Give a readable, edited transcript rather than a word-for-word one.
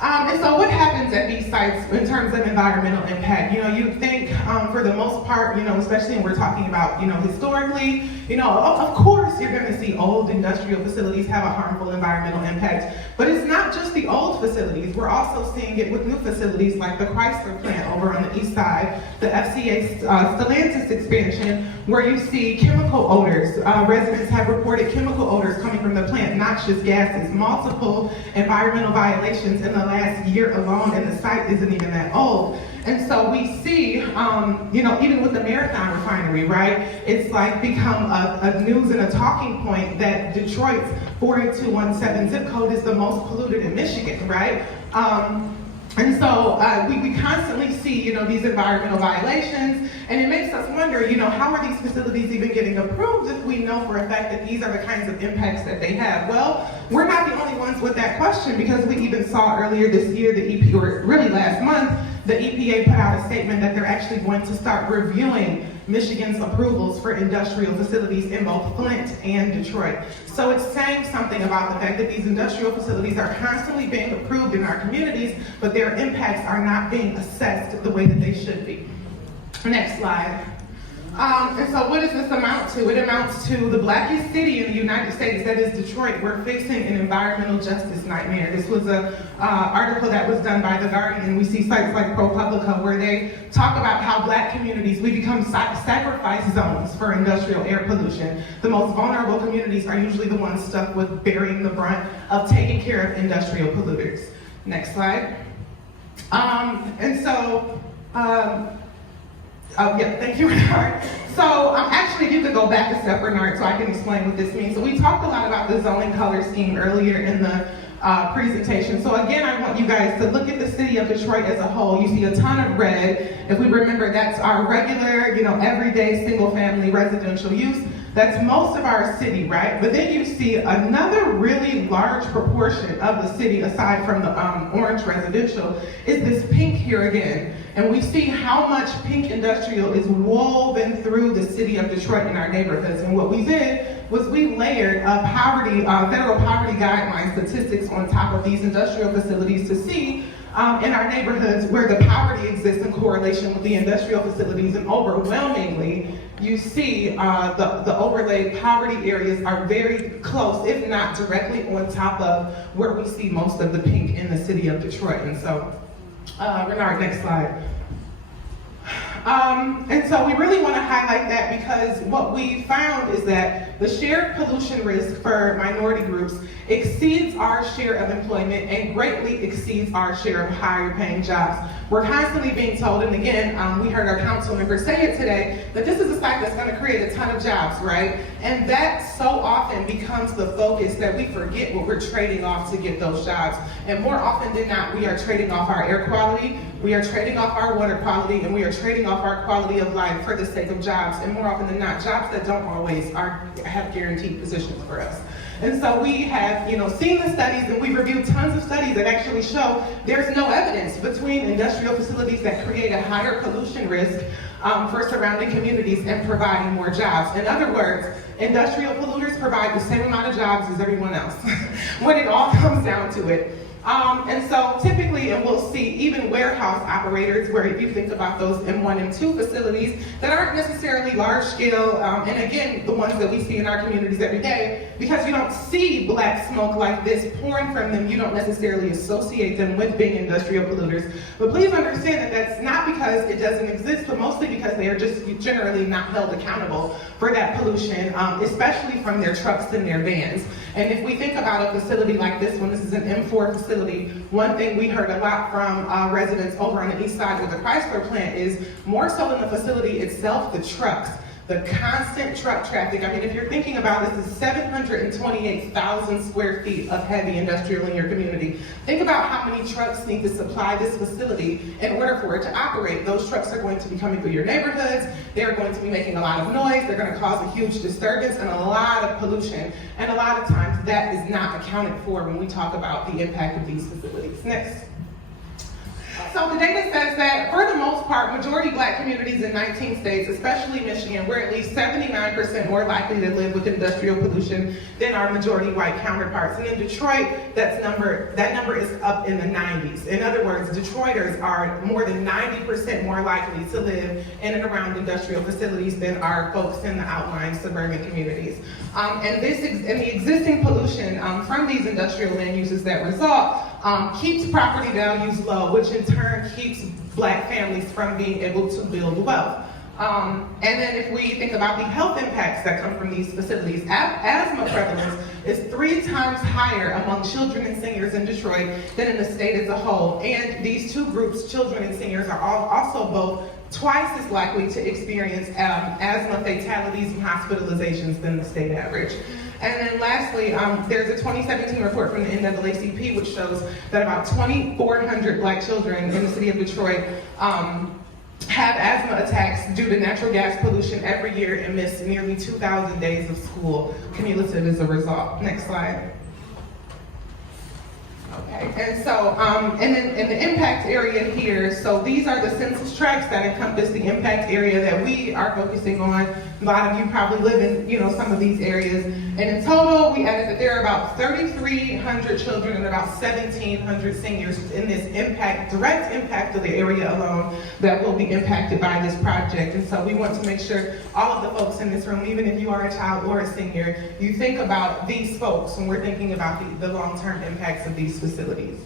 And so what happens at these sites in terms of environmental impact? You think for the most part, especially when we're talking about, historically, of course you're gonna see old industrial facilities have a harmful environmental impact, but it's not just the old facilities. We're also seeing it with new facilities like the Chrysler plant over on the east side, the FCA Stellantis expansion, where you see chemical odors. Residents have reported chemical odors coming from the plant, noxious gases, multiple environmental violations in the last year alone, and the site isn't even that old. And so we see, even with the Marathon refinery, right? It's like become a news and a talking point that Detroit's 48217 zip code is the most polluted in Michigan, right? And so we constantly see, these environmental violations, and it makes us wonder, how are these facilities even getting approved if we know for a fact that these are the kinds of impacts that they have? Well, we're not the only ones with that question, because we even saw earlier this year, the EPA, or really last month, the EPA put out a statement that they're actually going to start reviewing Michigan's approvals for industrial facilities in both Flint and Detroit. So it's saying something about the fact that these industrial facilities are constantly being approved in our communities, but their impacts are not being assessed the way that they should be. Next slide. And so what does this amount to? It amounts to the blackest city in the United States, that is Detroit. We're facing an environmental justice nightmare. This was an article that was done by The Guardian. We see sites like ProPublica where they talk about how black communities, we become sacrifice zones for industrial air pollution. The most vulnerable communities are usually the ones stuck with bearing the brunt of taking care of industrial polluters. Next slide. Oh, yeah, thank you, Bernard. So actually, you could go back a step, Bernard, so I can explain what this means. So we talked a lot about the zoning color scheme earlier in the presentation. So again, I want you guys to look at the city of Detroit as a whole. You see a ton of red. If we remember, that's our regular, everyday single-family residential use. That's most of our city, right? But then you see another really large proportion of the city, aside from the orange residential, is this pink here again. And we see how much pink industrial is woven through the city of Detroit in our neighborhoods. And what we did was we layered federal poverty guideline statistics on top of these industrial facilities to see in our neighborhoods where the poverty exists in correlation with the industrial facilities, and overwhelmingly, you see the overlaid poverty areas are very close, if not directly on top of where we see most of the pink in the city of Detroit. And so, Bernard, next slide. And so we really want to highlight that, because what we found is that the shared pollution risk for minority groups exceeds our share of employment and greatly exceeds our share of higher paying jobs. We're constantly being told, and again, we heard our council member say it today, that this is a site that's going to create a ton of jobs, right? And that so often becomes the focus that we forget what we're trading off to get those jobs. And more often than not, we are trading off our air quality, we are trading off our water quality, and we are trading off our quality of life for the sake of jobs. And more often than not, jobs that don't always have guaranteed positions for us. And so we have, seen the studies, and we reviewed tons of studies that actually show there's no evidence between industrial facilities that create a higher pollution risk for surrounding communities and providing more jobs. In other words, industrial polluters provide the same amount of jobs as everyone else when it all comes down to it. And so typically, and we'll see even warehouse operators, where if you think about those M1, M2 facilities that aren't necessarily large scale, and again, the ones that we see in our communities every day, because you don't see black smoke like this pouring from them, you don't necessarily associate them with being industrial polluters. But please understand that that's not because it doesn't exist, but mostly because they are just generally not held accountable for that pollution, especially from their trucks and their vans. And if we think about a facility like this one, this is an M4 facility, one thing we heard a lot from residents over on the east side with the Chrysler plant is more so than the facility itself, the trucks. The constant truck traffic. I mean, if you're thinking about this, is 728,000 square feet of heavy industrial in your community. Think about how many trucks need to supply this facility in order for it to operate. Those trucks are going to be coming through your neighborhoods. They're going to be making a lot of noise. They're going to cause a huge disturbance and a lot of pollution. And a lot of times that is not accounted for when we talk about the impact of these facilities. Next. So the data says that, for the most part, majority Black communities in 19 states, especially Michigan, we're at least 79% more likely to live with industrial pollution than our majority white counterparts. And in Detroit, that number is up in the 90s. In other words, Detroiters are more than 90% more likely to live in and around industrial facilities than our folks in the outlying suburban communities. And the existing pollution from these industrial land uses that result keeps property values low, which in turn keeps Black families from being able to build wealth. And then if we think about the health impacts that come from these facilities, asthma prevalence is 3 times higher among children and seniors in Detroit than in the state as a whole. And these two groups, children and seniors, are also both twice as likely to experience asthma fatalities and hospitalizations than the state average. And then lastly, there's a 2017 report from the NAACP which shows that about 2,400 Black children in the city of Detroit have asthma attacks due to natural gas pollution every year and miss nearly 2,000 days of school, cumulative as a result. Next slide. Okay, and so, and then in the impact area here, so these are the census tracts that encompass the impact area that we are focusing on. A lot of you probably live in, some of these areas. And in total, we added that there are about 3,300 children and about 1,700 seniors in this direct impact of the area alone that will be impacted by this project. And so we want to make sure all of the folks in this room, even if you are a child or a senior, you think about these folks when we're thinking about the long-term impacts of these facilities.